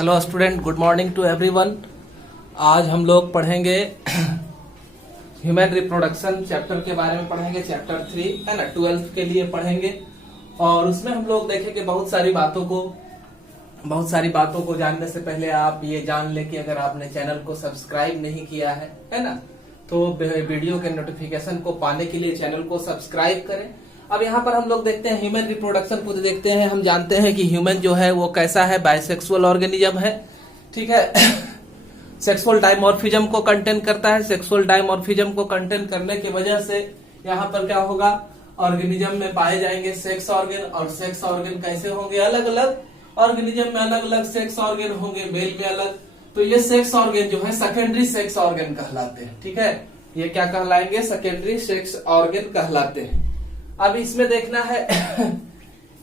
Hello student, good morning to everyone. आज हम लोग पढ़ेंगे ह्यूमन रिप्रोडक्शन चैप्टर के बारे में पढ़ेंगे। चैप्टर 3 है ना, 12th के लिए पढ़ेंगे और उसमें हम लोग देखेंगे बहुत सारी बातों को जानने से पहले आप ये जान ले कि अगर आपने चैनल को सब्सक्राइब नहीं किया है ना, तो वीडियो के नोटिफिकेशन को पाने के लिए चैनल को सब्सक्राइब करें। अब यहाँ पर हम लोग देखते हैं ह्यूमन रिप्रोडक्शन को देखते हैं। हम जानते हैं कि ह्यूमन जो है वो कैसा है, बाइसेक्सुअल ऑर्गेनिज्म है, ठीक है। सेक्सुअल डायमॉर्फिज्म को कंटेन करता है। सेक्सुअल डायमॉर्फिज्म को कंटेन करने की वजह से यहाँ पर क्या होगा, ऑर्गेनिज्म में पाए जाएंगे सेक्स ऑर्गन। और सेक्स ऑर्गन कैसे होंगे, अलग अलग ऑर्गेनिज्म में अलग अलग सेक्स ऑर्गन होंगे, मेल में अलग। तो ये सेक्स ऑर्गन जो है सेकेंडरी सेक्स ऑर्गन कहलाते हैं, ठीक है। ये क्या कहलाएंगे, सेकेंडरी सेक्स ऑर्गन कहलाते हैं। अब इसमें देखना है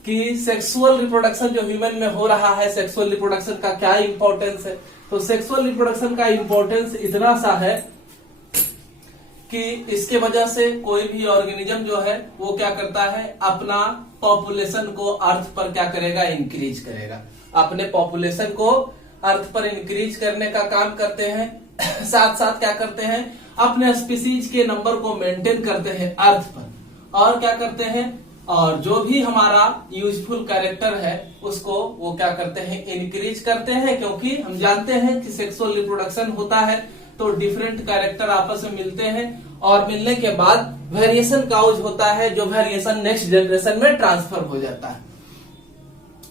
कि सेक्सुअल रिप्रोडक्शन जो ह्यूमन में हो रहा है, सेक्सुअल रिप्रोडक्शन का क्या इंपॉर्टेंस है। तो सेक्सुअल रिप्रोडक्शन का इंपॉर्टेंस इतना सा है कि इसके वजह से कोई भी ऑर्गेनिज्म जो है वो क्या करता है, अपना पॉपुलेशन को अर्थ पर क्या करेगा, इंक्रीज करेगा। अपने पॉपुलेशन को अर्थ पर इंक्रीज करने का काम करते हैं, साथ साथ क्या करते हैं, अपने स्पीसीज के नंबर को मेंटेन करते हैं अर्थ पर। और क्या करते हैं, और जो भी हमारा यूजफुल कैरेक्टर है उसको वो क्या करते हैं, इंक्रीज करते हैं। क्योंकि हम जानते हैं कि सेक्सुअल रिप्रोडक्शन होता है तो डिफरेंट कैरेक्टर आपस में मिलते हैं और मिलने के बाद वेरिएशन काउज होता है, जो वेरिएशन नेक्स्ट जनरेशन में ट्रांसफर हो जाता है।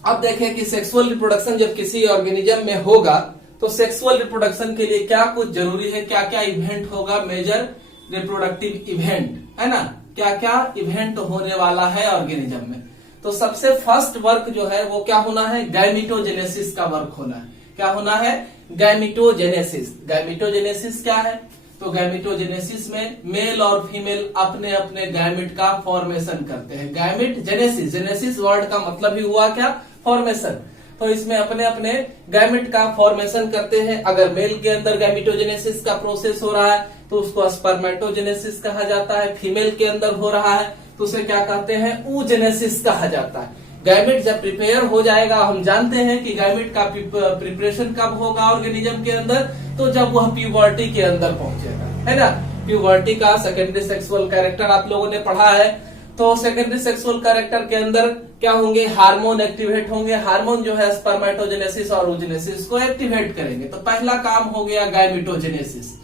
अब देखें कि सेक्सुअल रिप्रोडक्शन जब किसी ऑर्गेनिज्म में होगा तो सेक्सुअल रिप्रोडक्शन के लिए क्या कुछ जरूरी है, क्या क्या इवेंट होगा, मेजर रिप्रोडक्टिव इवेंट है ना, क्या क्या इवेंट होने वाला है ऑर्गेनिज्म में। तो सबसे फर्स्ट वर्क जो है वो क्या होना है, गैमिटोजेनेसिस का वर्क होना है। क्या होना है, गैमिटोजेनेसिस। गैमिटोजेनेसिस क्या है, तो गैमिटोजेनेसिस में मेल और फीमेल अपने अपने गैमिट का फॉर्मेशन करते हैं। गैमिट जेनेसिस, जेनेसिस वर्ड का मतलब ही हुआ क्या, फॉर्मेशन। तो इसमें अपने अपने गैमिट का फॉर्मेशन करते हैं। अगर मेल के अंदर गैमिटोजेनेसिस का प्रोसेस हो रहा है तो उसको स्पर्मेटोजेनेसिस कहा जाता है। फीमेल के अंदर हो रहा है तो उसे क्या कहते हैं, oogenesis कहा जाता है। गैमिट जब प्रिपेयर हो जाएगा, हम जानते हैं कि गैमिट का प्रिपरेशन कब होगा ऑर्गेनिज्म के अंदर, तो जब वह प्यूबर्टी के अंदर पहुंचेगा, है ना। प्यूबर्टी का सेकेंडरी सेक्सुअल कैरेक्टर आप लोगों ने पढ़ा है। तो सेकेंडरी सेक्सुअल कैरेक्टर के अंदर क्या होंगे, हार्मोन एक्टिवेट होंगे। हार्मोन जो है स्पर्मेटोजेनेसिस और oogenesis को एक्टिवेट करेंगे। तो पहला काम हो गया गैमिटोजेनेसिस।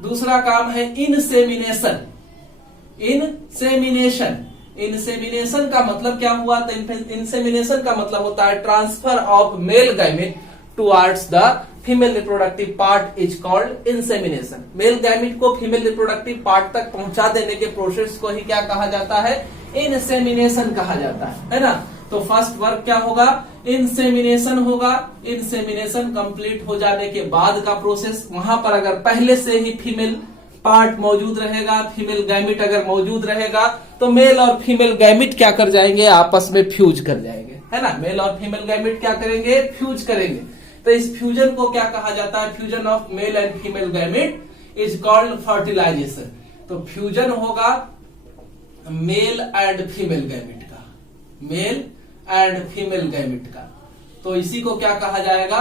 दूसरा काम है इंसेमिनेशन। इंसेमिनेशन, इंसेमिनेशन का मतलब क्या हुआ, तो इंसेमिनेशन का मतलब होता है transfer of male gamete towards the female reproductive part is called insemination. Male gamete को फीमेल रिप्रोडक्टिव पार्ट तक पहुंचा देने के प्रोसेस को ही क्या कहा जाता है, इंसेमिनेशन कहा जाता है ना। तो फर्स्ट वर्क क्या होगा, इंसेमिनेशन होगा। इंसेमिनेशन कंप्लीट हो जाने के बाद का प्रोसेस, वहां पर अगर पहले से ही फीमेल पार्ट मौजूद रहेगा, फीमेल गैमिट अगर मौजूद रहेगा तो मेल और फीमेल गैमिट क्या कर जाएंगे, आपस में फ्यूज कर जाएंगे, है ना। मेल और फीमेल गैमिट क्या करेंगे, फ्यूज करेंगे। तो इस फ्यूजन को क्या कहा जाता है, fusion of male and female gamete is called fertilisation. तो फ्यूजन होगा मेल एंड फीमेल गैमिट का, मेल एंड फीमेल गैमिट का, तो इसी को क्या कहा जाएगा,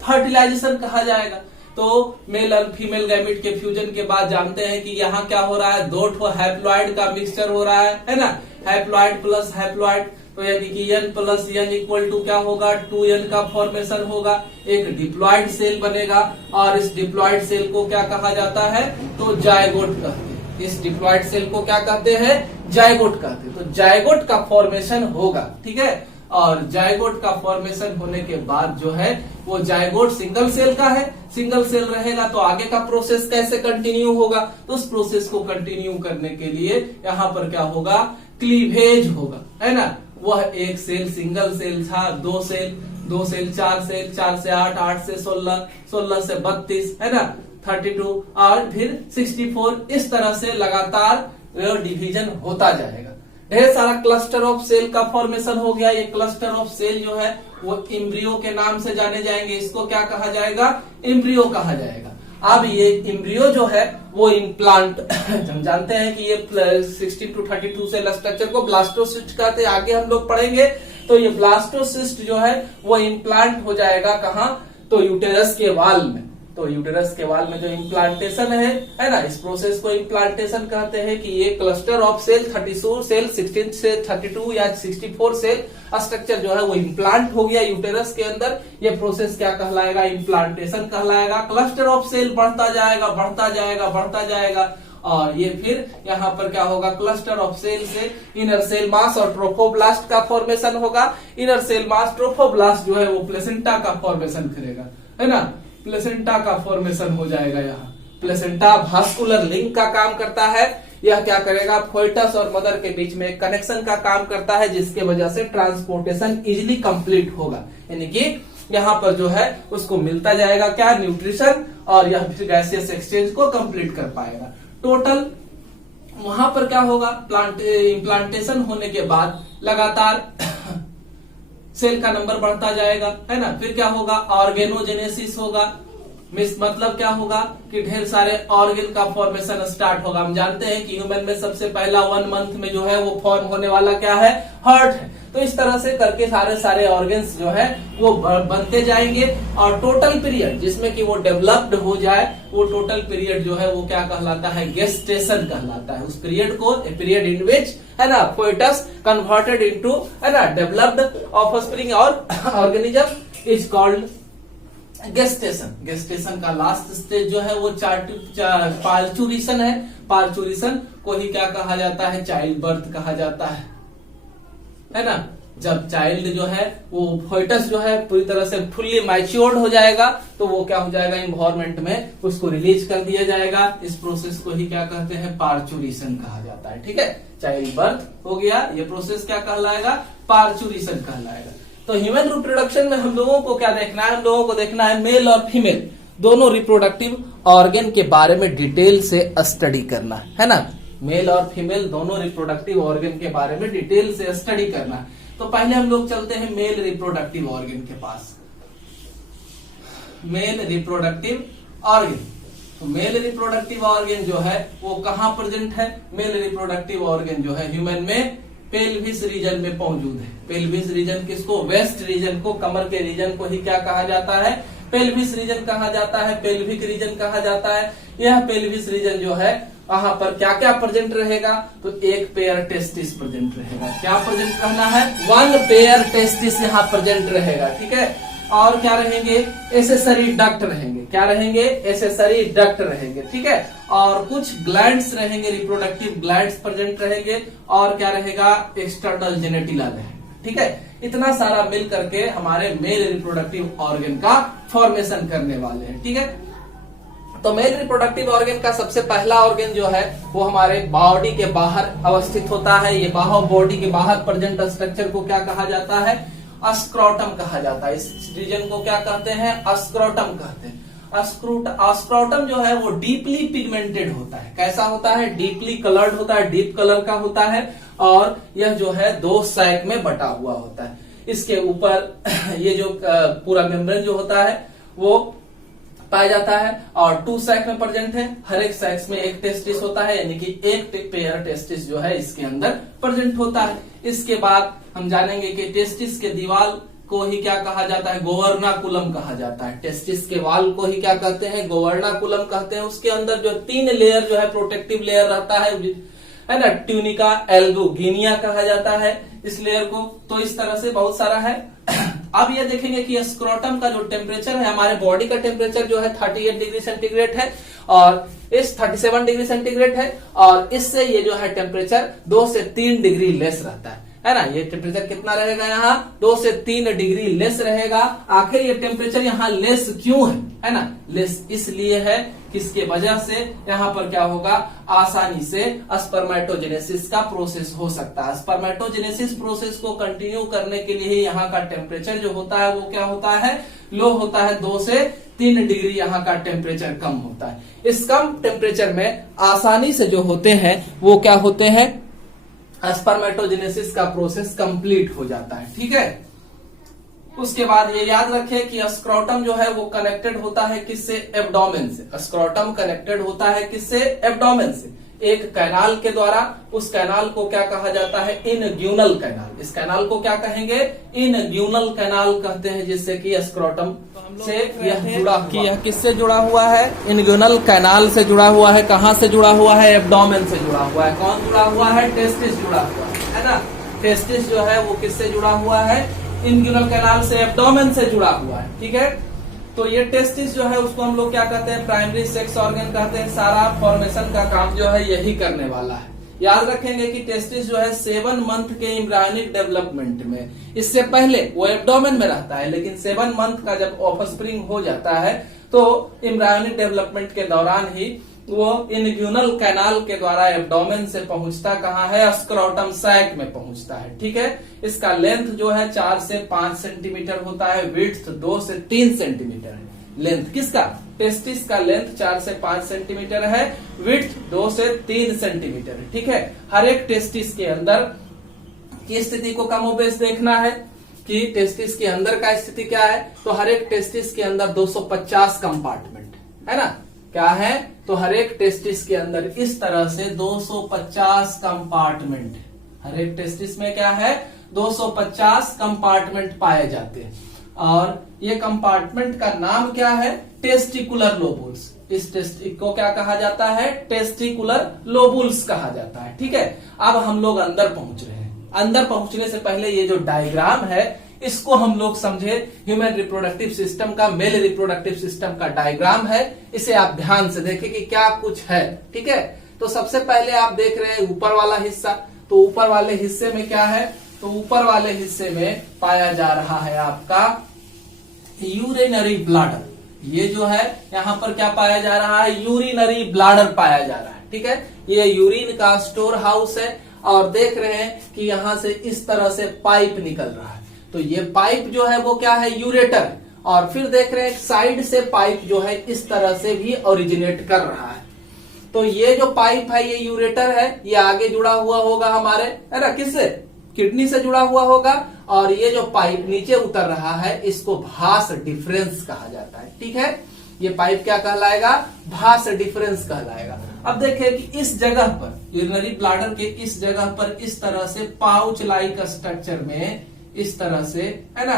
फर्टिलाइजेशन कहा जाएगा। तो मेल और फीमेल गैमिट के फ्यूजन के बाद जानते हैं कि यहाँ क्या हो रहा है, 2 हैप्लॉइड का मिक्सचर हो रहा है ना। हैप्लॉइड प्लस हैप्लॉइड, तो यानी कि n plus n equal to क्या होगा, 2n का फॉर्मेशन होगा। एक डिप्लॉइड सेल बनेगा और इस डिप्लॉइड सेल को क्या कहा जाता है, तो जायगोट कहते हैं। इस डिप्लॉइड सेल को क्या कहते हैं, जायगोट कहते हैं। तो जायगोट का फॉर्मेशन होगा, ठीक है। और जायगोट का फॉर्मेशन होने के बाद जो है वो जायगोट सिंगल सेल का है। सिंगल सेल रहेगा तो आगे का प्रोसेस कैसे कंटिन्यू होगा, तो उस प्रोसेस को कंटिन्यू करने के लिए यहाँ पर क्या होगा, क्लीवेज होगा, है ना। वह एक सेल सिंगल सेल था, 2 सेल, 2 सेल 4 सेल, 4 से 8, 8 से 16, 16 से 32, है ना, 32 और फिर 64, इस तरह से लगातार डिवीजन होता जाएगा। ढेर सारा क्लस्टर ऑफ सेल का फॉर्मेशन हो गया। ये क्लस्टर ऑफ सेल जो है वो इम्ब्रियो के नाम से जाने जाएंगे। इसको क्या कहा जाएगा, इम्ब्रियो कहा जाएगा। अब ये इम्ब्रियो जो है वो इम्प्लांट हम जानते हैं कि ये 16 to 32 सेल स्ट्रक्चर को ब्लास्टोसिस्ट कहते हैं। आगे हम लोग पढ़ेंगे तो ये ब्लास्टोसिस्ट जो है वो इम्प्लांट हो जाएगा कहाँ, तो यूटेरस के वाल में। तो यूटेरस के वाल में जो इम्प्लांटेशन है ना, इस प्रोसेस को इम्प्लांटेशन कहते हैं कि ये क्लस्टर ऑफ सेल 32 सेल 16 से 32 या 64 सेल स्ट्रक्चर जो है वो इम्प्लांट हो गया यूटेरस के अंदर। ये प्रोसेस क्या कहलाएगा, इम्प्लांटेशन कहलाएगा। क्लस्टर ऑफ सेल बढ़ता जाएगा बढ़ता जाएगा बढ़ता जाएगा और ये फिर यहाँ पर क्या होगा, क्लस्टर ऑफ सेल से इनर सेल मास और ट्रोफोब्लास्ट का फॉर्मेशन होगा। इनर सेल मास ट्रोफोब्लास्ट जो है वो प्लेसेंटा का फॉर्मेशन करेगा, है ना, प्लेसेंटा का फॉर्मेशन हो जाएगा। यहाँ प्लेसेंटा भास्कुलर लिंक का काम करता है। यह क्या करेगा, फोइटस और मदर के बीच में एक कनेक्शन का काम करता है, जिसके वजह से ट्रांसपोर्टेशन इजिली कंप्लीट होगा। यानी कि यहाँ पर जो है उसको मिलता जाएगा क्या, न्यूट्रिशन, और यह फिर गैसियस एक्सचेंज को कंप्लीट कर पाएगा। टोटल वहां पर क्या होगा, इम्प्लांटेशन होने के बाद लगातार सेल का नंबर बढ़ता जाएगा, है ना। फिर क्या होगा, ऑर्गेनोजेनेसिस होगा। मतलब क्या होगा कि ढेर सारे ऑर्गन का फॉर्मेशन स्टार्ट होगा। हम जानते हैं कि ह्यूमन में सबसे पहला 1 मंथ में जो है वो फॉर्म होने वाला क्या है, हार्ट है। तो इस तरह से करके सारे ऑर्गन्स जो है वो बनते जाएंगे और टोटल पीरियड जिसमें कि वो डेवलप्ड हो जाए, वो टोटल पीरियड जो है वो क्या कहलाता है, गेस्टेशन कहलाता है। उस पीरियड को, पीरियड इन विच, है ना, फोइटस कन्वर्टेड इनटू, है ना, डेवलप्ड ऑफस्प्रिंग और organism is called gestation. Gestation का लास्ट स्टेज जो है वो पार्चुरेशन है। पार्चुरेशन को ही क्या कहा जाता है, चाइल्ड बर्थ कहा जाता है ना। जब चाइल्ड जो है वो फोइटस जो है पूरी तरह से फुल्ली मैच्योर्ड हो जाएगा तो वो क्या हो जाएगा, इन्वायरमेंट में उसको रिलीज कर दिया जाएगा। इस प्रोसेस को ही क्या कहते हैं, पार्चुरेशन कहा जाता है। ठीक है, चाइल्ड बर्थ हो गया, ये प्रोसेस क्या कहलाएगा, पार्चुरेशन कहलाएगा। तो ह्यूमन रिप्रोडक्शन में हम लोगों को क्या देखना है, हम लोगों को देखना है मेल और फीमेल दोनों रिप्रोडक्टिव ऑर्गन के बारे में डिटेल से स्टडी करना है ना। मेल और फीमेल दोनों रिप्रोडक्टिव ऑर्गन के बारे में डिटेल से स्टडी करना है। तो पहले हम लोग चलते हैं मेल रिप्रोडक्टिव ऑर्गन के पास। मेल रिप्रोडक्टिव ऑर्गन, तो मेल रिप्रोडक्टिव ऑर्गन जो है वो कहाँ प्रेजेंट है, मेल रिप्रोडक्टिव ऑर्गन जो है ह्यूमन में पेल्विस रीजन में मौजूद है। पेल्विस रीजन किसको, वेस्ट रीजन को, कमर के रीजन को ही क्या कहा जाता है, पेल्विस रीजन कहा जाता है, पेल्विक रीजन कहा जाता है। यह पेल्विस रीजन जो है वहां पर क्या क्या प्रेजेंट रहेगा, तो एक पेयर टेस्टिस प्रेजेंट रहेगा। क्या प्रेजेंट रहना है, 1 पेयर टेस्टिस यहाँ प्रेजेंट रहेगा। ठीक है, और क्या रहेंगे, एसेसरी डक्ट रहेंगे। क्या रहेंगे, एसेसरी डक्ट रहेंगे। ठीक है, और कुछ ग्लैंड्स रहेंगे, रिप्रोडक्टिव ग्लैंड्स प्रेजेंट रहेंगे, और क्या रहेगा, एक्सटर्नल जेनेटिला रहेगा। ठीक है, इतना सारा मिल करके हमारे मेल रिप्रोडक्टिव ऑर्गन का फॉर्मेशन करने वाले हैं। ठीक है, तो मेल रिप्रोडक्टिव ऑर्गन का सबसे पहला ऑर्गन जो है वो हमारे बॉडी के बाहर अवस्थित होता है। ये बॉडी के बाहर प्रेजेंट स्ट्रक्चर को क्या कहा जाता है, स्क्रोटम कहा जाता है। इस रीजन को क्या कहते हैं, स्क्रोटम कहते हैं। स्क्रोटम जो है वो डीपली पिगमेंटेड होता है। कैसा होता है, डीपली कलर्ड होता है, डीप कलर का होता है, और यह जो है 2 सैक में बटा हुआ होता है। इसके ऊपर ये जो पूरा मेम्ब्रेन जो होता है वो पाया जाता है और 2 सैक में प्रेजेंट है। हर एक सैक्स में एक टेस्टिस होता है, यानी कि एक पेयर टेस्टिस जो है इसके अंदर प्रेजेंट होता है। इसके बाद हम जानेंगे कि टेस्टिस के दीवार को ही क्या कहा जाता है, गोवर्नाकुलम कहा जाता है। टेस्टिस के वाल को ही क्या कहते हैं, गोवर्नाकुलम कहते हैं। उसके अंदर जो 3 लेयर जो है प्रोटेक्टिव लेयर रहता है ना, ट्यूनिका एल्बुगिनिया कहा जाता है इस लेयर को। तो इस तरह से बहुत सारा है। अब ये देखेंगे कि स्क्रोटम का जो टेम्परेचर है, हमारे बॉडी का टेम्परेचर जो है 38 डिग्री सेंटीग्रेड है और इस 37 डिग्री सेंटीग्रेड है, और इससे ये जो है टेम्परेचर 2 से 3 डिग्री लेस रहता है ना। ये टेम्परेचर कितना रहेगा, यहाँ 2 से 3 डिग्री लेस रहेगा। आखिर ये टेम्परेचर यहाँ लेस क्यों है ना, लेस इसलिए है किसके वजह से यहाँ पर क्या होगा, आसानी से स्पर्मेटोजेनेसिस का प्रोसेस हो सकता है। स्पर्मेटोजेनेसिस प्रोसेस को कंटिन्यू करने के लिए यहाँ का टेम्परेचर जो होता है वो क्या होता है, लो होता है। 2 से 3 डिग्री यहाँ का टेम्परेचर कम होता है। इस कम टेम्परेचर में आसानी से जो होते हैं वो क्या होते हैं, स्पर्मेटोजेनेसिस का प्रोसेस कंप्लीट हो जाता है। ठीक है, उसके बाद ये याद रखें कि स्क्रोटम जो है वो कनेक्टेड होता है किससे, एब्डोमेन से। स्क्रोटम कनेक्टेड होता है किससे, एब्डोमेन से। एक कैनाल के द्वारा। उस कैनाल को क्या कहा जाता है? इनग्यूनल कैनाल। इस कैनाल को क्या कहेंगे? इनग्यूनल कैनाल कहते हैं, जिससे कि स्क्रोटम से यह जुड़ा हुआ। यह किससे जुड़ा हुआ है? इनग्यूनल कैनाल से जुड़ा हुआ है। कहाँ से जुड़ा हुआ है? एब्डोमेन से जुड़ा हुआ है। कौन जुड़ा हुआ है? टेस्टिस जुड़ा हुआ है ना। टेस्टिस जो है वो किससे जुड़ा हुआ है? इनग्यूनल कैनाल से, एब्डोमेन से जुड़ा हुआ है। ठीक है, तो ये टेस्टिस जो है उसको हम लोग क्या कहते हैं? प्राइमरी सेक्स ऑर्गन कहते हैं। सारा फॉर्मेशन का काम जो है यही करने वाला है। याद रखेंगे कि टेस्टिस जो है 7 मंथ के एम्ब्रायोनिक डेवलपमेंट में, इससे पहले वो एब्डोमेन में रहता है, लेकिन 7 मंथ का जब ऑफस्प्रिंग हो जाता है तो एम्ब्रायोनिक डेवलपमेंट के दौरान ही वो इनग्यूनल कैनाल के द्वारा एब्डोमेन से पहुंचता कहाँ है? स्क्रोटम सैक में पहुंचता है। ठीक है, इसका लेंथ जो है 4 से 5 सेंटीमीटर होता है, विड्थ 2 से 3 सेंटीमीटर है। लेंथ किसका? टेस्टिस का लेंथ 4 से 5 सेंटीमीटर है, विड्थ 2 से 3 सेंटीमीटर है। ठीक है, हर एक टेस्टिस के अंदर की स्थिति को कमोबेश देखना है कि टेस्टिस के अंदर का स्थिति क्या है। तो हर एक टेस्टिस के अंदर 250 कंपार्टमेंट है ना। क्या है? तो हर एक टेस्टिस के अंदर इस तरह से 250 कंपार्टमेंट। हर एक टेस्टिस में क्या है? 250 कंपार्टमेंट पाए जाते हैं। और ये कंपार्टमेंट का नाम क्या है? टेस्टिकुलर लोबुल्स। इस टेस्टिक को क्या कहा जाता है? टेस्टिकुलर लोबुल्स कहा जाता है। ठीक है, अब हम लोग अंदर पहुंच रहे हैं। अंदर पहुंचने से पहले ये जो डायग्राम है इसको हम लोग समझे। ह्यूमन रिप्रोडक्टिव सिस्टम का, मेल रिप्रोडक्टिव सिस्टम का डायग्राम है। इसे आप ध्यान से देखें कि क्या कुछ है। ठीक है, तो सबसे पहले आप देख रहे हैं ऊपर वाला हिस्सा। तो ऊपर वाले हिस्से में क्या है? तो ऊपर वाले हिस्से में पाया जा रहा है आपका यूरिनरी ब्लाडर। ये जो है यहाँ पर क्या पाया जा रहा है? यूरिनरी ब्लाडर पाया जा रहा है। ठीक है, ये यूरिन का स्टोर हाउस है। और देख रहे हैं कि यहां से इस तरह से पाइप निकल रहा है। तो ये पाइप जो है वो क्या है? यूरेटर। और फिर देख रहे हैं साइड से पाइप जो है इस तरह से भी ओरिजिनेट कर रहा है। तो ये जो पाइप है ये यूरेटर है। ये आगे जुड़ा हुआ होगा हमारे, है ना, किससे? किडनी से जुड़ा हुआ होगा। और ये जो पाइप नीचे उतर रहा है इसको भास डिफरेंस कहा जाता है। ठीक है, ये पाइप क्या कहलाएगा? भास डिफरेंस कहलाएगा। अब देखें कि इस जगह पर, यूरिनरी ब्लाडर के इस जगह पर इस तरह से पाउच लाइक स्ट्रक्चर में इस तरह से, है ना,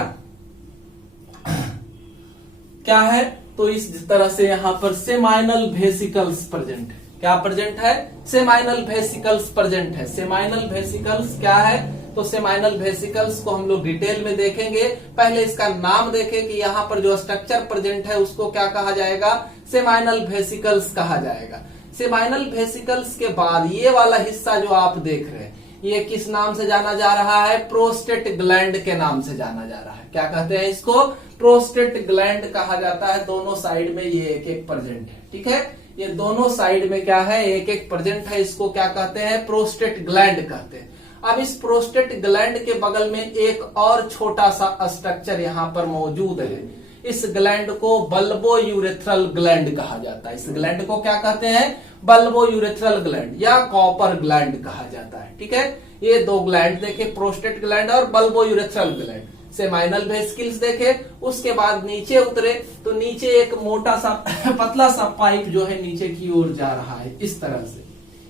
क्या है? तो इस तरह से यहां पर सेमाइनल वेसिकल्स प्रेजेंट है। क्या प्रेजेंट है? सेमाइनल वेसिकल्स प्रेजेंट है। सेमाइनल वेसिकल्स क्या है? तो सेमाइनल वेसिकल्स को हम लोग डिटेल में देखेंगे। पहले इसका नाम देखें कि यहाँ पर जो स्ट्रक्चर प्रेजेंट है उसको क्या कहा जाएगा? सेमाइनल वेसिकल्स कहा जाएगा। सेमाइनल वेसिकल्स के बाद ये वाला हिस्सा जो आप देख रहे हैं ये किस नाम से जाना जा रहा है? प्रोस्टेट ग्लैंड के नाम से जाना जा रहा है। क्या कहते हैं इसको? प्रोस्टेट ग्लैंड कहा जाता है। दोनों साइड में ये एक एक प्रेजेंट है। ठीक है, ये दोनों साइड में क्या है? एक एक प्रेजेंट है। इसको क्या कहते हैं? प्रोस्टेट ग्लैंड कहते हैं। अब इस प्रोस्टेट ग्लैंड के बगल में एक और छोटा सा स्ट्रक्चर यहाँ पर मौजूद है। इस ग्लैंड को बल्बो यूरेथ्रल ग्लैंड कहा जाता है। इस ग्लैंड को क्या कहते हैं? बल्बो यूरेथ्रल ग्लैंड या कॉपर ग्लैंड कहा जाता है। ठीक है, ये दो ग्लैंड देखे, प्रोस्टेट ग्लैंड और bulbo urethral gland. Seminal vesicles देखे, उसके बाद नीचे उतरे तो नीचे एक मोटा सा पतला सा पाइप जो है नीचे की ओर जा रहा है इस तरह से।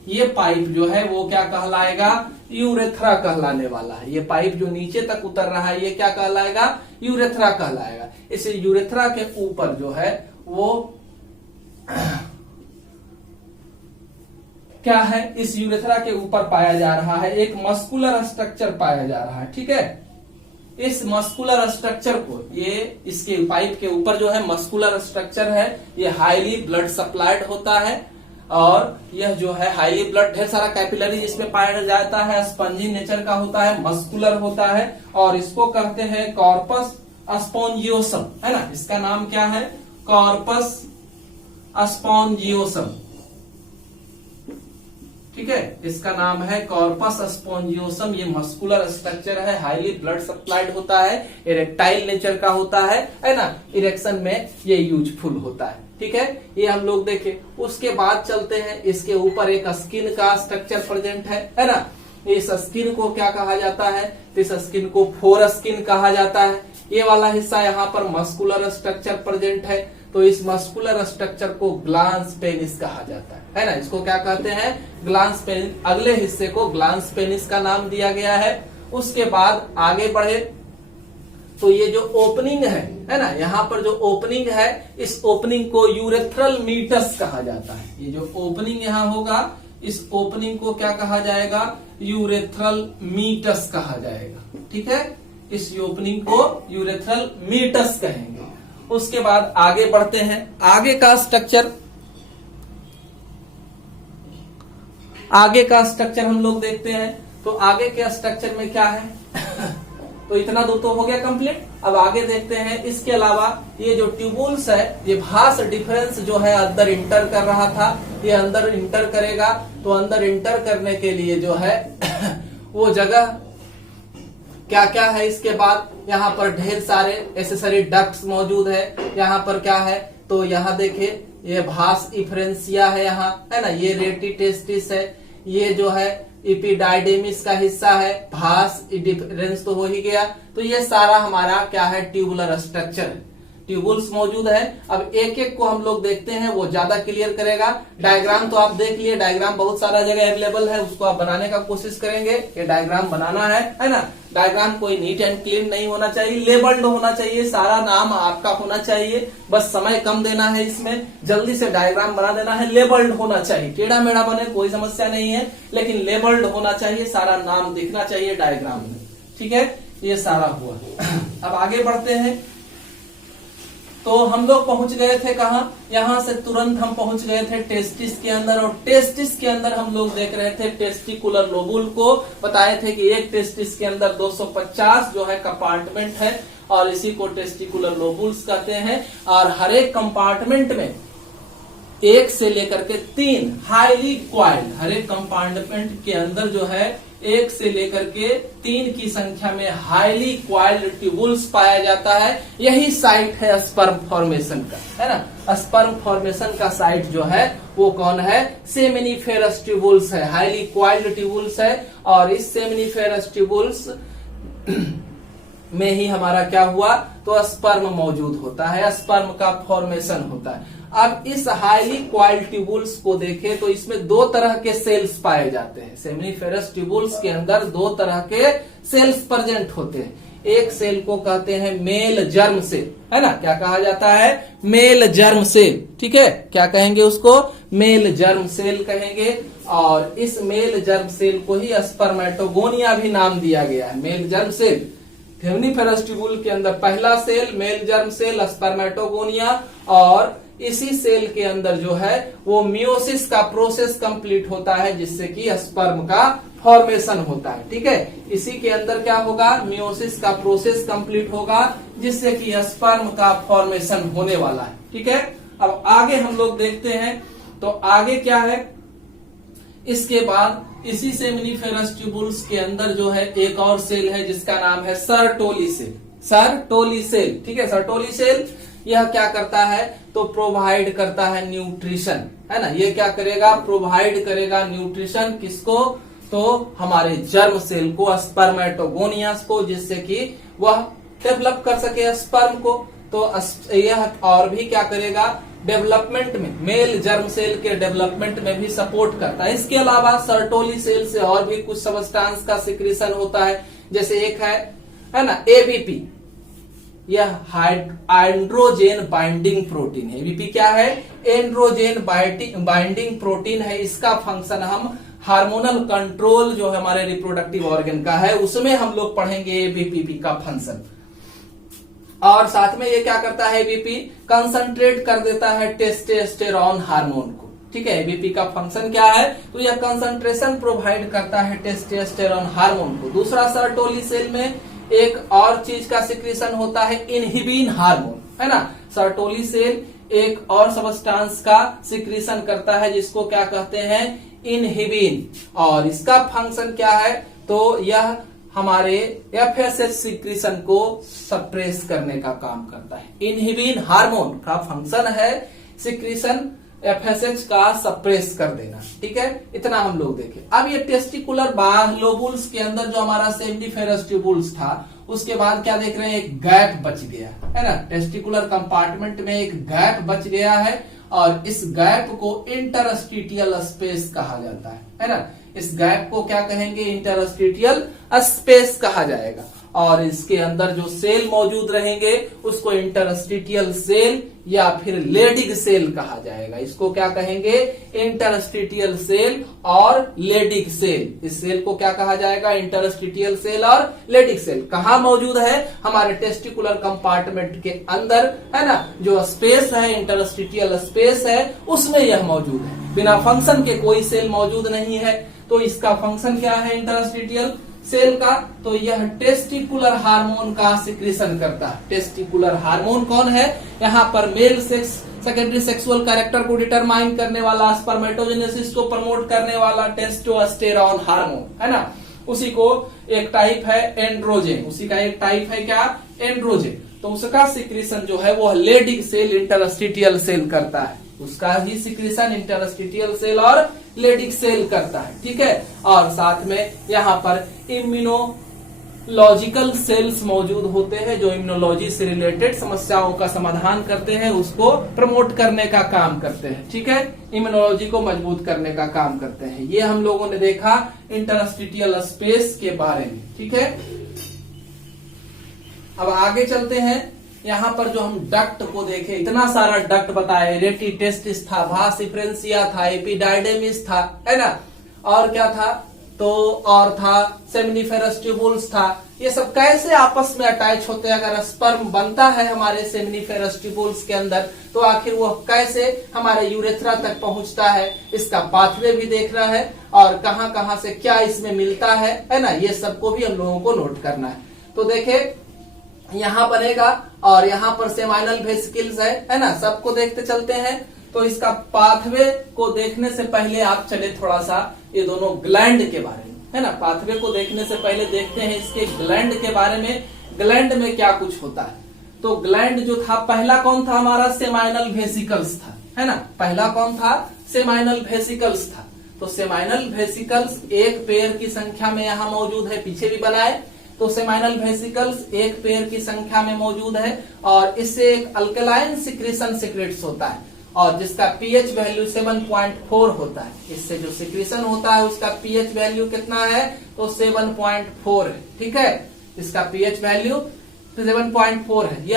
ये पाइप जो है वो क्या कहलाएगा? यूरेथ्रा कहलाने वाला है। ये पाइप जो नीचे तक उतर रहा है ये क्या कहलाएगा? यूरेथ्रा कहलाएगा। इस यूरेथ्रा के ऊपर जो है वो क्या है? इस यूरेथ्रा के ऊपर पाया जा रहा है एक मस्कुलर स्ट्रक्चर पाया जा रहा है। ठीक है, इस मस्कुलर स्ट्रक्चर को, ये इसके पाइप के ऊपर जो है मस्कुलर स्ट्रक्चर है, ये हाईली ब्लड सप्लाइड होता है। और यह जो है हाईली ब्लड, ढेर सारा कैपिलरी इसमें पाया जाता है, स्पंजी नेचर का होता है, मस्कुलर होता है। और इसको कहते हैं कॉर्पस स्पॉन्जियोसम, है ना। इसका नाम क्या है? Corpus spongiosum. ठीक है, इसका नाम है कॉर्पस स्पॉन्जियोसम। ये मस्कुलर स्ट्रक्चर है, हाईली ब्लड सप्लाइड होता है, इरेक्टाइल नेचर का होता है ना। इरेक्शन में ये यूजफुल होता है। ठीक है, ये हम लोग देखे। उसके बाद चलते हैं, इसके ऊपर एक स्किन का स्ट्रक्चर प्रेजेंट है ना। इस स्किन को क्या कहा जाता है? इस स्किन को फोर स्किन कहा जाता है। ये वाला हिस्सा यहाँ पर मस्कुलर स्ट्रक्चर प्रेजेंट है। तो इस मस्कुलर स्ट्रक्चर को ग्लांस पेनिस कहा जाता है ना। इसको क्या कहते हैं? Glans penis. अगले हिस्से को ग्लांस पेनिस का नाम दिया गया है। उसके बाद आगे बढ़े तो ये जो ओपनिंग है ना, यहाँ पर जो ओपनिंग है, इस ओपनिंग को यूरेथ्रल मीटस कहा जाता है। ये जो ओपनिंग यहाँ होगा, इस ओपनिंग को क्या कहा जाएगा? यूरेथ्रल मीटस कहा जाएगा। ठीक है, इस ओपनिंग को यूरेथ्रल मीटस कहेंगे। उसके बाद आगे बढ़ते हैं। आगे का स्ट्रक्चर हम लोग देखते हैं। तो आगे के स्ट्रक्चर में क्या है? तो इतना दूर तो हो गया कंप्लीट। अब आगे देखते हैं। इसके अलावा ये जो ट्यूबुल्स है, ये भास डिफरेंस जो है अंदर इंटर कर रहा था, ये अंदर इंटर करेगा। तो अंदर इंटर करने के लिए जो है वो जगह क्या क्या है? इसके बाद यहाँ पर ढेर सारे एसेसरी डक्ट्स मौजूद है। यहाँ पर क्या है? तो यहाँ देखिए, ये भास इफरेंसिया है, यहाँ है ना, ये रेटी टेस्टिस है, ये जो है इपिडाइडेमिस का हिस्सा है। भास डिफरेंस तो हो ही गया। तो ये सारा हमारा क्या है? ट्यूबुलर स्ट्रक्चर है। ट्यूबुल्स मौजूद है। अब एक एक को हम लोग देखते हैं, वो ज्यादा क्लियर करेगा। डायग्राम तो आप देख लिए, डायग्राम बहुत सारा जगह अवेलेबल है, उसको आप बनाने का कोशिश करेंगे। ये डायग्राम बनाना है ना। डायग्राम कोई नीट एंड क्लीन नहीं होना चाहिए, लेबल्ड होना चाहिए, सारा नाम आपका होना चाहिए। बस समय कम देना है इसमें, जल्दी से डायग्राम बना देना है। लेबल्ड होना चाहिए, टेढ़ा मेढ़ा बने कोई समस्या नहीं है, लेकिन लेबल्ड होना चाहिए, सारा नाम दिखना चाहिए डायग्राम में। ठीक है, ये सारा हुआ। अब आगे बढ़ते हैं। तो हम लोग पहुंच गए थे कहाँ? यहां से तुरंत हम पहुंच गए थे टेस्टिस के अंदर। और टेस्टिस के अंदर हम लोग देख रहे थे टेस्टिकुलर लोबुल को। बताए थे कि एक टेस्टिस के अंदर 250 जो है कंपार्टमेंट है, और इसी को टेस्टिकुलर लोबुल्स कहते हैं। और हर एक कंपार्टमेंट में 1 से लेकर के 3 हाईली क्वाइल्ड, हर एक कंपार्टमेंट के अंदर जो है 1 से लेकर के 3 की संख्या में हाईली क्वाइल्ड ट्यूबुल्स पाया जाता है। यही साइट है स्पर्म फॉर्मेशन का, है ना। स्पर्म फॉर्मेशन का साइट जो है वो कौन है? सेमिनिफेरस ट्यूबुल्स है, हाईली क्वाइल्ड ट्यूबुल्स है। और इस सेमिनिफेरस ट्यूबुल्स में ही हमारा क्या हुआ? तो स्पर्म मौजूद होता है, स्पर्म का फॉर्मेशन होता है। अब इस हाईली क्वाइल्ड ट्यूबुल्स को देखें तो इसमें 2 तरह के सेल्स पाए जाते हैं। सेमिनिफेरस ट्यूबुल्स के अंदर 2 तरह के सेल्स प्रेजेंट होते हैं। एक सेल को कहते हैं मेल जर्म सेल, है ना। क्या कहा जाता है? Male germ cell. ठीक है, क्या कहेंगे उसको? मेल जर्म सेल कहेंगे। और इस मेल जर्म सेल को ही स्पर्मेटोगोनिया भी नाम दिया गया है, male germ cell. Seminiferous tubule के अंदर पहला cell male germ cell, spermatogonia. और इसी सेल के अंदर जो है वो मियोसिस का प्रोसेस कंप्लीट होता है, जिससे कि स्पर्म का फॉर्मेशन होता है। ठीक है, इसी के अंदर क्या होगा? मियोसिस का प्रोसेस कंप्लीट होगा, जिससे कि स्पर्म का फॉर्मेशन होने वाला है। ठीक है, अब आगे हम लोग देखते हैं। तो आगे क्या है? इसके बाद इसी सेमिनिफेरस ट्यूबुल्स के अंदर जो है एक और सेल है, जिसका नाम है सर्टोली सेल। सर्टोली सेल, ठीक है, सर्टोली सेल यह क्या करता है? तो प्रोवाइड करता है न्यूट्रिशन, है ना। ये क्या करेगा? प्रोवाइड करेगा न्यूट्रिशन। किसको? तो हमारे जर्म सेल को, स्पर्मेटोगोनियास को, जिससे कि वह डेवलप कर सके स्पर्म को। तो यह और भी क्या करेगा? डेवलपमेंट में, मेल जर्म सेल के डेवलपमेंट में भी सपोर्ट करता है। इसके अलावा सर्टोली सेल से और भी कुछ सब्सटेंस का सिक्रीशन होता है। जैसे एक है ना एबीपी, यह एंड्रोजेन बाइंडिंग प्रोटीन है। एबीपी क्या है? एंड्रोजेन बाइंडिंग प्रोटीन है। इसका फंक्शन हम हार्मोनल कंट्रोल जो हमारे रिप्रोडक्टिव ऑर्गन का है, उसमें हम लोग पढ़ेंगे एबीपी का फंक्शन। और साथ में ये क्या करता है? एबीपी कंसंट्रेट कर देता है टेस्टोस्टेरोन हार्मोन को। ठीक है, एबीपी का फंक्शन क्या है? तो यह कंसंट्रेशन प्रोवाइड करता है टेस्टोस्टेरोन हार्मोन को। दूसरा, सर्टोली सेल में एक और चीज का सिक्रीशन होता है, इनहिबिन हार्मोन, है ना। सर्टोली सेल एक और सब्सटेंस का सिक्रीशन करता है, जिसको क्या कहते हैं? इनहिबिन। और इसका फंक्शन क्या है? तो यह हमारे एफएसएच सिक्रीशन को सप्रेस करने का काम करता है। इनहिबिन हार्मोन का फंक्शन है सिक्रीशन FSH का सप्रेस कर देना। ठीक है, इतना हम लोग देखे। अब ये टेस्टिकुलर लोबुल्स के अंदर जो हमारा सेमिनिफेरस ट्यूबुल्स था, उसके बाद क्या देख रहे हैं, एक गैप बच गया है ना। टेस्टिकुलर कंपार्टमेंट में एक गैप बच गया है और इस गैप को इंटरस्टिटियल स्पेस कहा जाता है ना। इस गैप को क्या कहेंगे, इंटरस्टिटियल स्पेस कहा जाएगा। और इसके अंदर जो सेल मौजूद रहेंगे उसको इंटरस्टिटियल सेल या फिर लेडिग सेल कहा जाएगा। इसको क्या कहेंगे, इंटरस्टिटियल सेल और लेडिग सेल। इस सेल को क्या कहा जाएगा, इंटरस्टिटियल सेल और लेडिग सेल। कहाँ मौजूद है, हमारे टेस्टिकुलर कंपार्टमेंट के अंदर है ना। जो स्पेस है, इंटरस्टिटियल स्पेस है, उसमें यह मौजूद है। बिना फंक्शन के कोई सेल मौजूद नहीं है। तो इसका फंक्शन क्या है इंटरस्टिटियल सेल का, तो यह टेस्टिकुलर हार्मोन का सिक्रीशन करता है। टेस्टिकुलर हार्मोन कौन है, यहाँ पर male sex secondary sexual character को डिटरमाइन करने वाला, स्पर्मेटोजेनेसिस को प्रमोट करने वाला टेस्टोस्टेरॉन हार्मोन है ना। उसी को एक टाइप है एंड्रोजेन, उसी का एक टाइप है क्या, एंड्रोजेन। तो उसका सिक्रीशन जो है वो लेडिग सेल इंटरस्टिटियल सेल करता है। उसका ही सिक्रीशन इंटरस्टिटियल सेल और लेडिग सेल करता है। ठीक है, और साथ में यहाँ पर इम्यूनोलॉजिकल सेल्स मौजूद होते हैं जो इम्यूनोलॉजी से रिलेटेड समस्याओं का समाधान करते हैं, उसको प्रमोट करने का काम करते हैं। ठीक है, इम्यूनोलॉजी को मजबूत करने का काम करते हैं। ये हम लोगों ने देखा इंटरस्टिटियल स्पेस के बारे में। ठीक है, अब आगे चलते हैं। यहाँ पर जो हम डक्ट को देखे, इतना सारा डक्ट बताए, रेटिटेस्टिस था, भास इफ्रेंसिया था, एपिडाइडेमिस था, है ना, और क्या था, तो और था सेमिनिफेरस ट्यूबुल्स था। ये सब कैसे आपस में अटैच होते हैं। अगर स्पर्म बनता है हमारे सेमिनिफेरस ट्यूबुल्स के अंदर, तो आखिर वो कैसे हमारे यूरेथ्रा तक पहुंचता है, इसका पाथवे भी देखना है और कहां कहां से क्या इसमें मिलता है ना। ये सबको भी हम लोगों को नोट करना है। तो देखे यहाँ बनेगा और यहाँ पर सेमाइनल वेसिकल्स है ना। सबको देखते चलते हैं। तो इसका पाथवे को देखने से पहले आप चले थोड़ा सा ये दोनों ग्लैंड के बारे में, है ना। पाथवे को देखने से पहले देखते हैं इसके ग्लैंड के बारे में। ग्लैंड में क्या कुछ होता है। तो ग्लैंड जो था, पहला कौन था हमारा, सेमाइनल वेसिकल्स था, है ना। पहला कौन था, सेमाइनल वेसिकल्स था। तो सेमाइनल वेसिकल्स एक पेयर की संख्या में यहाँ मौजूद है, पीछे भी बनाए। तो सेमाइनल वेसिकल्स एक पेयर की संख्या में मौजूद है और इससे एक अल्कलाइन सिक्रीशन सिक्रेट्स होता है और जिसका पीएच वैल्यू 7.4 होता है। इससे जो सिक्रीशन होता है उसका पीएच वैल्यू कितना है, तो 7.4 है। ठीक है, इसका पीएच वैल्यू 7.4 है।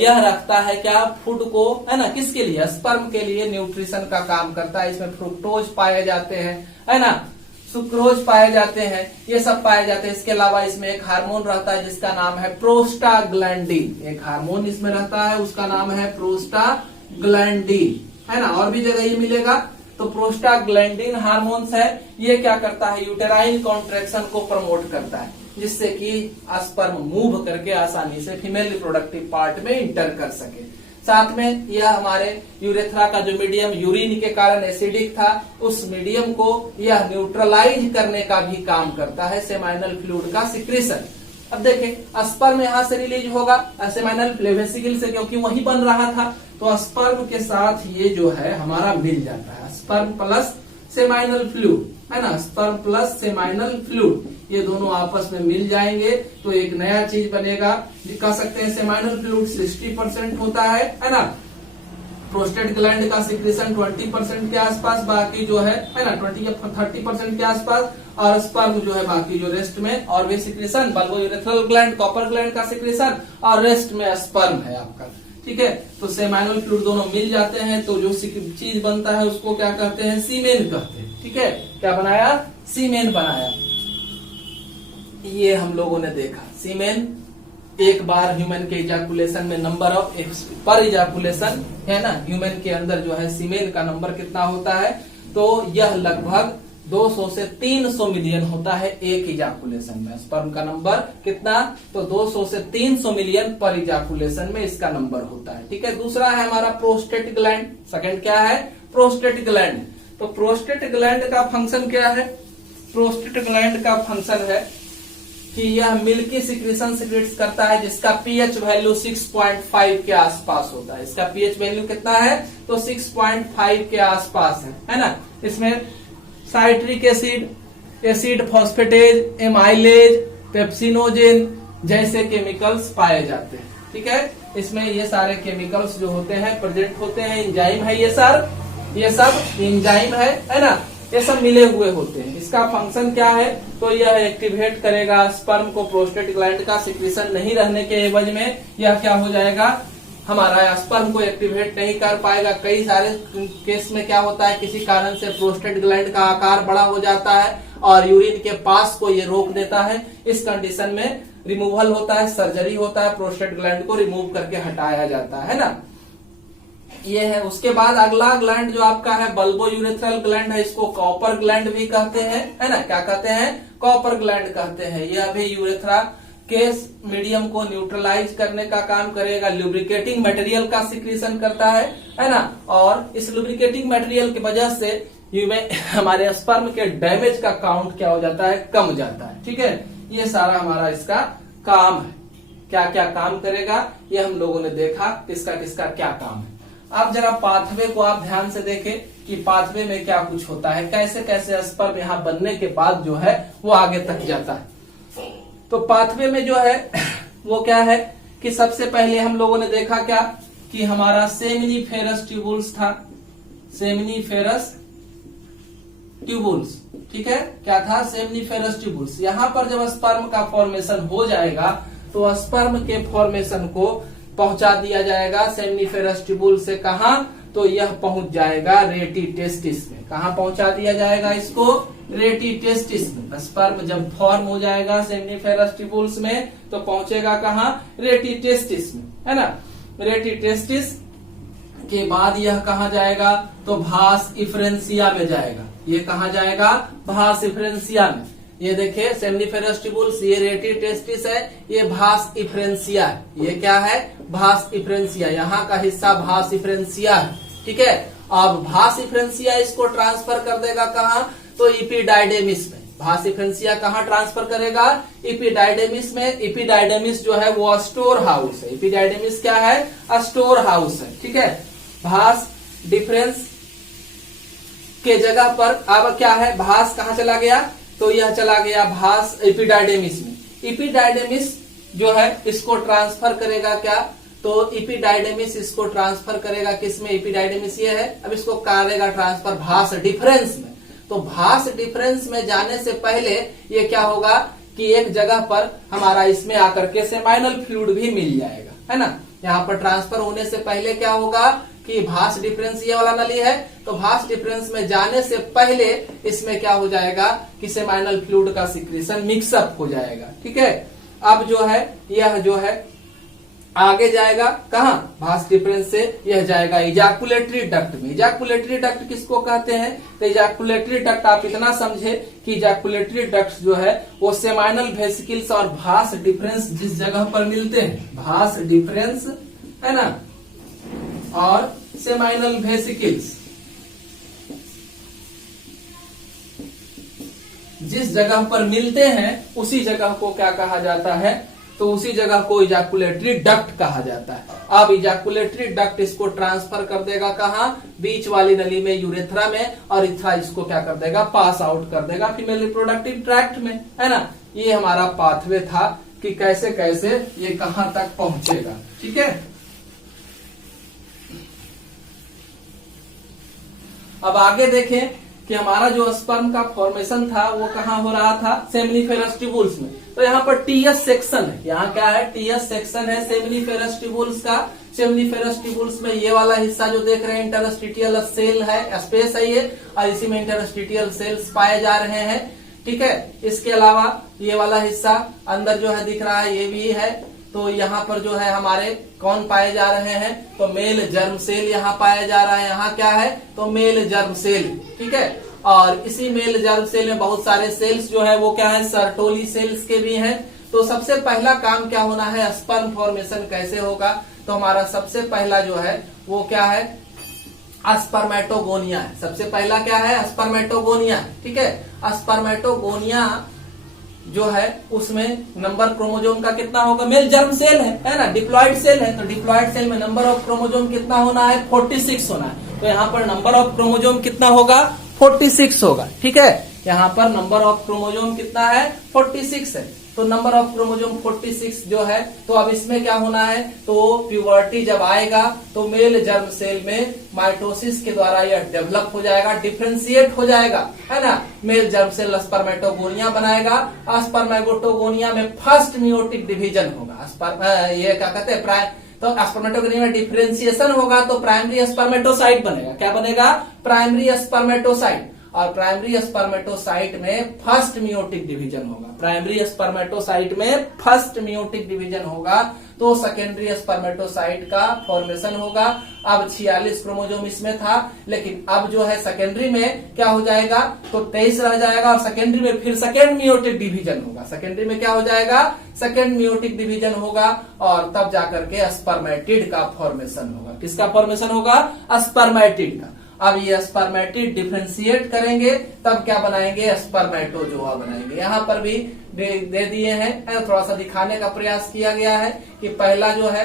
यह रखता है क्या, फूड को, है ना, किसके लिए, स्पर्म के लिए न्यूट्रिशन का काम करता है। इसमें फ्रुक्टोज पाए जाते हैं, है ना, सुक्रोज पाए जाते हैं, ये सब पाए जाते हैं। इसके अलावा इसमें एक हार्मोन रहता है जिसका नाम है प्रोस्टाग्लैंडिन। एक हार्मोन इसमें रहता है, उसका नाम है प्रोस्टाग्लैंडिन, है ना। और भी जगह ये मिलेगा। तो प्रोस्टाग्लैंडिन हार्मोन्स है, ये क्या करता है, यूटेराइन कॉन्ट्रैक्शन को प्रमोट करता है, जिससे कि स्पर्म मूव करके आसानी से फीमेल रिप्रोडक्टिव पार्ट में इंटर कर सके। साथ में यह हमारे यूरेथ्रा का जो मीडियम यूरिन के कारण एसिडिक था, उस मीडियम को यह न्यूट्रलाइज करने का भी काम करता है, सेमाइनल फ्लूइड का सिक्रीशन। अब देखें, स्पर्म यहाँ से रिलीज होगा सेमाइनल वेसिकल से, क्योंकि वही बन रहा था। तो स्पर्म के साथ ये जो है हमारा मिल जाता है, स्पर्म प्लस सेमाइनल फ्लूइड, है ना। स्पर्म प्लस सेमाइनल फ्लूइड, ये दोनों आपस में मिल जाएंगे तो एक नया चीज बनेगा। कह सकते हैं सेमाइनल फ्लूइड 60% होता है ना। प्रोस्टेट ग्लैंड का सिक्रीशन 20% के आसपास, बाकी जो है ना 20 या 30% के आसपास, और स्पर्म जो है बाकी जो रेस्ट में, और वे secretion bulbourethral gland, Cowper gland का सिक्रीशन, और रेस्ट में स्पर्म है आपका। ठीक है, तो सेमाइनल फ्लूइड दोनों मिल जाते हैं तो जो चीज बनता है उसको क्या कहते हैं, सीमेन कहते हैं। ठीक है, क्या बनाया, सीमेन बनाया। ये हम लोगों ने देखा सीमेन एक बार ह्यूमन के इजाकुलेशन में नंबर ऑफ पर इजाकुलेशन, है ना। ह्यूमन के अंदर जो है सीमेन का नंबर कितना होता है, तो यह लगभग 200 से 300 मिलियन होता है एक इजाकुलेशन में। स्पर्म का नंबर कितना, तो 200 से 300 मिलियन पर इजाकुलेशन में इसका नंबर होता है। ठीक है, दूसरा है हमारा प्रोस्टेट ग्लैंड। सेकंड क्या है, प्रोस्टेट ग्लैंड। तो प्रोस्टेट ग्लैंड का फंक्शन क्या है, प्रोस्टेट ग्लैंड का फंक्शन है कि यह मिल्की सिक्रीशन सिक्रेट्स करता है जिसका पीएच वैल्यू 6.5 के आसपास होता है। इसका पीएच वैल्यू कितना है? तो 6.5 के आसपास है ना। इसमें citric acid, acid phosphatase, amylase, pepsinogen जैसे केमिकल्स पाए जाते हैं। ठीक है, इसमें ये सारे केमिकल्स जो होते हैं प्रेजेंट होते हैं। एंजाइम है ये सब एंजाइम है ना, ये सब मिले हुए होते हैं। इसका फंक्शन क्या है? तो यह एक्टिवेट करेगा स्पर्म को। प्रोस्टेट ग्लैंड का सिक्रीशन नहीं रहने के एवज में यह क्या हो जाएगा, हमारा स्पर्म को एक्टिवेट नहीं कर पाएगा। कई सारे केस में क्या होता है, किसी कारण से प्रोस्टेट ग्लैंड का आकार बड़ा हो जाता है और यूरिन के पास को ये रोक देता है। इस कंडीशन में रिमूवल होता है, सर्जरी होता है, प्रोस्टेट ग्लैंड को रिमूव करके हटाया जाता है ना। ये है। उसके बाद अगला ग्लैंड जो आपका है बल्बो यूरेथ्रल ग्लैंड है। इसको कॉपर ग्लैंड भी कहते हैं, है ना। क्या कहते हैं? कॉपर ग्लैंड कहते हैं। यह भी यूरेथ्रा के मीडियम को न्यूट्रलाइज करने का काम करेगा। लुब्रिकेटिंग मटेरियल का सिक्रीशन करता है ना। और इस लुब्रिकेटिंग मटेरियल की वजह से हमारे स्पर्म के डैमेज का काउंट क्या हो जाता है? कम हो जाता है। ठीक है, ये सारा हमारा इसका काम है। क्या क्या काम करेगा ये हम लोगों ने देखा, किसका किसका क्या काम है। अब जरा पाथवे को आप ध्यान से देखें कि पाथवे में क्या कुछ होता है, कैसे कैसे स्पर्म यहाँ बनने के बाद जो है वो आगे तक जाता है। तो पाथवे में जो है वो क्या है कि सबसे पहले हम लोगों ने देखा क्या कि हमारा सेमिनिफेरस ट्यूबुल्स था। सेमिनिफेरस ट्यूबुल्स, ठीक है, क्या था? Seminiferous tubules. यहाँ पर जब स्पर्म का फॉर्मेशन हो जाएगा तो स्पर्म के फॉर्मेशन को पहुंचा दिया जाएगा सेमिनिफेरस ट्यूबुल से। कहा? तो यह पहुंच जाएगा रेटी टेस्टिस में। कहा पहुंचा दिया जाएगा इसको? रेटी टेस्टिस में। स्पर्म जब फॉर्म हो जाएगा सेमिनिफेरस ट्यूबुल्स में तो पहुंचेगा कहा? रेटी टेस्टिस में, है ना। रेटी टेस्टिस के बाद यह कहा जाएगा? तो भास इफ्रेंसिया में जाएगा। ये कहा जाएगा? भास इफ्रेंसिया में। ये देखिए सेमिनिफेरस ट्यूबुल्स, ये रेटी टेस्टिस है, ये भास इफ्रेंसिया है। ये क्या है? भास इफ्रेंसिया। यहाँ का हिस्सा भास इफ्रेंसिया है। ठीक है, अब भास इफ्रेंसिया इसको ट्रांसफर कर देगा कहाँ? तो इपीडाइडेमिस में। भास इफ्रेंसिया कहाँ ट्रांसफर करेगा? इपीडाइडेमिस में। इपीडाइडेमिस जो है वो स्टोर हाउस है। इपीडाइडेमिस क्या है? स्टोर हाउस है। ठीक है, भास डिफरेंस के जगह पर अब क्या है? भास कहाँ चला गया? तो यह चला गया भास एपिडाइडेमिस में। एपिडाइडेमिस जो है इसको ट्रांसफर करेगा क्या? तो एपिडाइडेमिस इसको ट्रांसफर करेगा किसमें? एपिडाइडेमिस ये है, अब इसको करेगा ट्रांसफर भास डिफरेंस में। तो भास डिफरेंस में जाने से पहले ये क्या होगा कि एक जगह पर हमारा इसमें आकर के सेमाइनल फ्लूइड भी मिल जाएगा, है ना। यहाँ पर ट्रांसफर होने से पहले क्या होगा कि भास डिफरेंस ये वाला नली है, तो भास डिफरेंस में जाने से पहले इसमें क्या हो जाएगा कि सेमाइनल फ्लूइड का सिक्रीशन मिक्सअप हो जाएगा। ठीक है, अब जो है यह जो है आगे जाएगा कहाँ? भास डिफरेंस से यह जाएगा इजैकुलेटरी डक्ट में। इजैकुलेटरी डक्ट किसको कहते हैं? तो इजैकुलेटरी डक्ट आप इतना समझे कि इजैकुलेटरी डक्ट जो है वो सेमाइनल वेसिकल्स और भास डिफरेंस जिस जगह पर मिलते हैं, भास डिफरेंस है ना और सेमाइनल वेसिकल्स जिस जगह पर मिलते हैं उसी जगह को क्या कहा जाता है? तो उसी जगह को इजैकुलेटरी डक्ट कहा जाता है। अब इजैकुलेटरी डक्ट इसको ट्रांसफर कर देगा कहाँ? बीच वाली नली में, यूरेथ्रा में, और इथ्रा इसको क्या कर देगा? पास आउट कर देगा फीमेल रिप्रोडक्टिव ट्रैक्ट में, है ना। ये हमारा पाथवे था कि कैसे कैसे ये कहां तक पहुंचेगा। ठीक है, अब आगे देखें कि हमारा जो स्पर्म का फॉर्मेशन था वो कहाँ हो रहा था? सेमिनिफेरस ट्यूबुल्स में। तो यहाँ पर टीएस सेक्शन है। यहाँ क्या है? टीएस सेक्शन है सेमिनिफेरस ट्यूबुल्स का। सेमिनिफेरस ट्यूबुल्स में ये वाला हिस्सा जो देख रहे हैं इंटरस्टिटियल सेल है, स्पेस है ये, और इसी में इंटरस्टिटियल सेल्स पाए जा रहे हैं। ठीक है, इसके अलावा ये वाला हिस्सा अंदर जो है दिख रहा है ये भी है। तो यहाँ पर जो है हमारे कौन पाए जा रहे हैं? तो मेल जर्म सेल यहाँ पाया जा रहा है। यहाँ क्या है? तो मेल जर्म सेल। ठीक है, और इसी मेल जर्म सेल में बहुत सारे सेल्स जो है वो क्या है? सर्टोली सेल्स के भी हैं। तो सबसे पहला काम क्या होना है? स्पर्म फॉर्मेशन कैसे होगा? तो हमारा सबसे पहला जो है वो क्या है? स्पर्मेटोगोनिया है। सबसे पहला क्या है? स्पर्मेटोगोनिया। ठीक है, स्पर्मेटोगोनिया जो है उसमें नंबर क्रोमोजोम का कितना होगा, मेल जर्म सेल है ना, डिप्लॉइड सेल है, तो डिप्लॉइड सेल में नंबर ऑफ क्रोमोजोम कितना होना है, 46 होना है। तो यहाँ पर नंबर ऑफ क्रोमोजोम कितना होगा, 46 होगा। ठीक है, यहाँ पर नंबर ऑफ क्रोमोजोम कितना है, 46 है। तो नंबर ऑफ क्रोमोजोम 46 जो है, तो अब इसमें क्या होना है, तो प्यूबर्टी जब आएगा तो मेल जर्म सेल में माइटोसिस के द्वारा यह डेवलप हो जाएगा, डिफ्रेंशिएट हो जाएगा, है ना। मेल जर्म सेल स्पर्मेटोगोनिया बनाएगा, स्पर्मेटोगोनिया में फर्स्ट मियोटिक डिवीजन होगा, ये क्या कहते हैं, तो स्पर्मेटोगोनिया में डिफरेंशिएशन होगा तो प्राइमरी स्पर्मेटोसाइट बनेगा। क्या बनेगा, प्राइमरी स्पर्मेटोसाइट। और प्राइमरी स्पर्मेटोसाइट में फर्स्ट मियोटिक डिवीजन होगा, प्राइमरी स्पर्मेटोसाइट में फर्स्ट मियोटिक डिवीजन होगा तो सेकेंडरी स्पर्मेटोसाइट का फॉर्मेशन होगा। अब 46 क्रोमोजोम इसमें था, लेकिन अब जो है सेकेंडरी में क्या हो जाएगा, तो 23 रह जाएगा और सेकेंडरी में फिर सेकेंड मियोटिक डिवीजन होगा। सेकेंडरी में क्या हो जाएगा, सेकेंड मियोटिक डिवीजन होगा और तब जाकर के स्पर्मेटिड का फॉर्मेशन होगा। किसका फॉर्मेशन होगा, स्पर्मेटिड का। अब ये स्पर्मेटिड डिफरेंशिएट करेंगे तब क्या बनाएंगे, स्पर्मेटोजोआ बनाएंगे। यहाँ पर भी दे दिए हैं, थोड़ा सा दिखाने का प्रयास किया गया है कि पहला जो है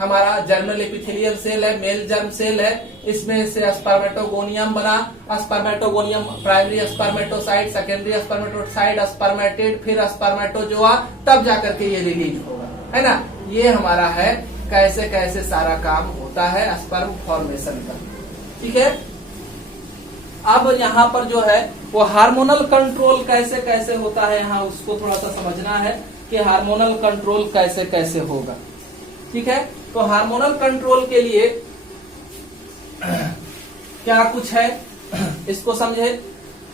हमारा जर्नल एपिथेलियल सेल है, मेल जर्म सेल है, इसमें से स्पर्मेटोगोनियम बना, spermatogonium primary spermatocyte, secondary spermatocyte, spermatid, फिर स्पर्मेटोजोआ, तब जाकर के ये रिलीज होगा, है ना। ये हमारा है कैसे कैसे सारा काम होता है स्पर्म फॉर्मेशन का। ठीक है, अब यहाँ पर जो है वो हार्मोनल कंट्रोल कैसे कैसे होता है, यहाँ उसको थोड़ा सा समझना है कि हार्मोनल कंट्रोल कैसे कैसे होगा। ठीक है, तो हार्मोनल कंट्रोल के लिए क्या कुछ है इसको समझे।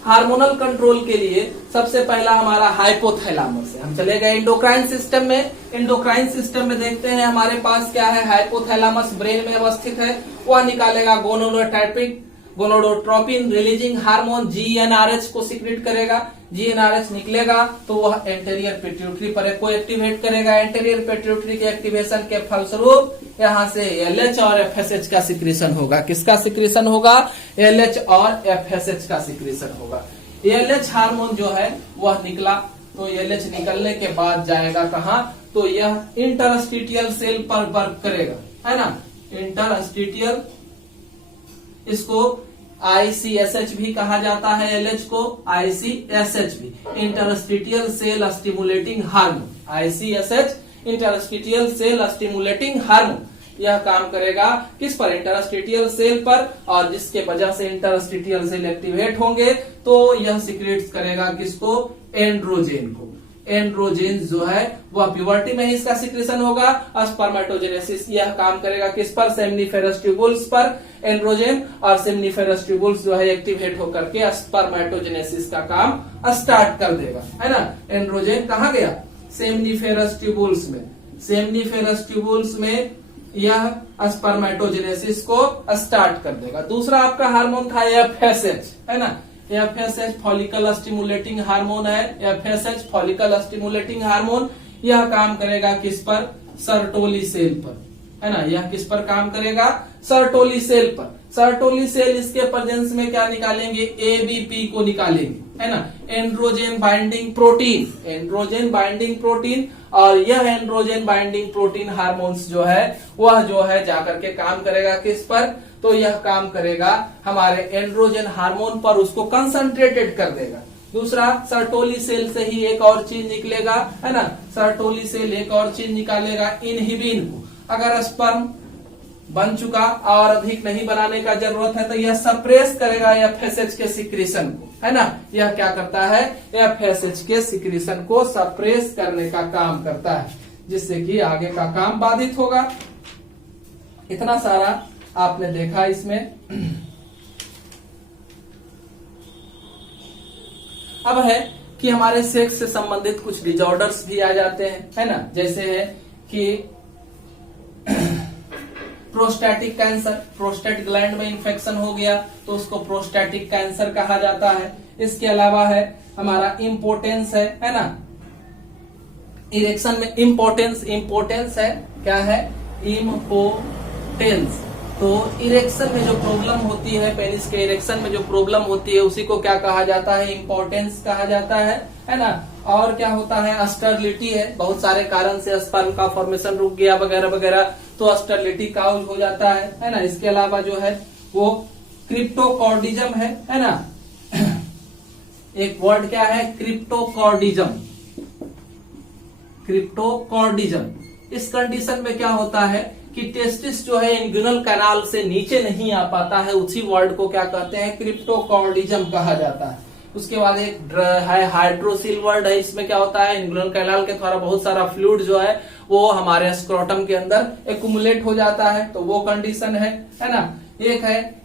हार्मोनल कंट्रोल के लिए सबसे पहला हमारा हाइपोथैलेमस है। हम चले गए इंडोक्राइन सिस्टम में। इंडोक्राइन सिस्टम में देखते हैं हमारे पास क्या है, हाइपोथैलेमस ब्रेन में अवस्थित है। वह निकालेगा गोनोडोट्रोपिन रिलीजिंग हार्मोन GnRH को सिक्रेट करेगा। GnRH निकलेगा तो वह एंटेरियर पिट्यूटरी पर को एक्टिवेट करेगा। एंटेरियर पिट्यूटरी के एक्टिवेशन के फलस्वरूप यहाँ से LH और FSH का सिक्रेशन होगा। किसका सिक्रेशन होगा, LH और FSH का सिक्रेशन होगा। LH हार्मोन जो है वह निकला, तो LH निकलने के बाद जाएगा कहाँ, तो यह इंटरस्टिटियल सेल पर वर्क करेगा, है ना। इंटरस्टिटियल, इसको ICSH भी कहा जाता है, LH को ICSH भी, interstitial cell stimulating hormone. ICSH interstitial cell stimulating hormone, यह काम करेगा किस पर, इंटरस्टिटियल सेल पर, और जिसके वजह से इंटरस्टिटियल सेल एक्टिवेट होंगे तो यह सिक्रेट करेगा किसको, एंड्रोजेन को। एंड्रोजेन जो है वह प्यूबर्टी में ही इसका सिक्रेशन होगा। स्पर्मेटोजेनेसिस यह काम करेगा किस पर, सेमनीफेरस ट्यूबुल्स पर एंड्रोजेन, और सेमनीफेरस ट्यूबुल्स जो है एक्टिवेट होकर के स्पर्मेटोजेनेसिस का काम स्टार्ट कर देगा, है ना। एंड्रोजेन कहाँ गया, सेमनीफेरस ट्यूबुल्स में। सेमनीफेरस ट्यूबुल्स में यह स्पर्मेटोजेनेसिस को स्टार्ट कर देगा। दूसरा आपका हार्मोन था FSH, है ना। FSH फॉलिकल स्टिमुलेटिंग हार्मोन है। FSH फॉलिकल स्टिमुलेटिंग हार्मोन, यह काम करेगा किस पर, सर्टोली सेल पर, है ना। यह किस पर काम करेगा, सर्टोली सेल पर। सर्टोली सेल इसके प्रेजेंस में क्या निकालेंगे, ABP को निकालेंगे, है ना, androgen binding protein. Androgen binding protein, और यह एंड्रोजन बाइंडिंग प्रोटीन हार्मोन्स जो है वह जो है जाकर के काम करेगा किस पर, तो यह काम करेगा हमारे एंड्रोजन हार्मोन पर, उसको कंसंट्रेटेड कर देगा। दूसरा, सर्टोली सेल से ही एक और चीज निकलेगा, है ना। सर्टोली सेल एक और चीज निकालेगा, इनहिबिन को। अगर स्पर्म बन चुका और अधिक नहीं बनाने का जरूरत है तो यह सप्रेस करेगा FSH के सिक्रेशन को, है ना। यह क्या करता है, FSH के सिक्रेशन को सप्रेस करने का काम करता है, जिससे कि आगे का काम बाधित होगा। इतना सारा आपने देखा इसमें। अब है कि हमारे सेक्स से संबंधित कुछ डिजॉर्डर्स भी आ जाते हैं, है ना। जैसे है कि प्रोस्टेटिक कैंसर, प्रोस्टेट ग्लैंड में इंफेक्शन हो गया तो उसको प्रोस्टेटिक कैंसर कहा जाता है। इसके अलावा है हमारा इम्पोर्टेंस है ना। इरेक्शन में इम्पोर्टेंस है, क्या है, इम्पोर्टेंस। तो इरेक्शन में जो प्रॉब्लम होती है, पेनिस के इरेक्शन में जो प्रॉब्लम होती है उसी को क्या कहा जाता है, इम्पोर्टेंस कहा जाता है ना। और क्या होता है, स्टरलिटी है, बहुत सारे कारण से स्पर्म का फॉर्मेशन रुक गया वगैरह वगैरह, तो स्टरलिटी काउज हो जाता है ना। इसके अलावा जो है वो क्रिप्टोकॉर्डिज्म है ना। एक वर्ड क्या है, क्रिप्टोकॉर्डिज्म। क्रिप्टोकॉर्डिज्म, इस कंडीशन में क्या होता है कि टेस्टिस जो है इंग्युनल कैनाल से नीचे नहीं आ पाता है, उसी वर्ड को क्या कहते हैं, क्रिप्टोकॉर्डिज्म कहा जाता है। उसके बाद एक है हाइड्रोसिल वर्ड है, इसमें क्या होता है, इंग्युनल कैनाल के द्वारा बहुत सारा फ्लूइड जो है वो हमारे स्क्रोटम के अंदर एक्युमुलेट हो जाता है, तो वो कंडीशन है ना। एक है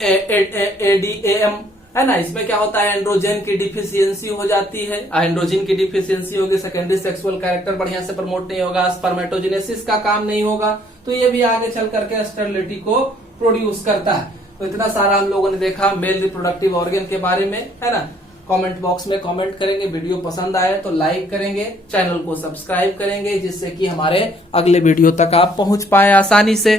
एडीएम है ना, इसमें क्या होता है, एंड्रोजन की डिफिशियंसी हो जाती है। एंड्रोजन की डिफिशियंसी होगी, सेकेंडरी सेक्सुअल कैरेक्टर बढ़िया से प्रमोट नहीं होगा, स्पर्मेटोजेनेसिस का काम नहीं होगा, तो ये भी आगे चल करके स्टेरिलिटी को प्रोड्यूस करता है। तो इतना सारा हम लोगों ने देखा मेल रिप्रोडक्टिव ऑर्गन के बारे में, है ना। कमेंट बॉक्स में कमेंट करेंगे, वीडियो पसंद आए तो लाइक करेंगे, चैनल को सब्सक्राइब करेंगे, जिससे कि हमारे अगले वीडियो तक आप पहुंच पाए आसानी से।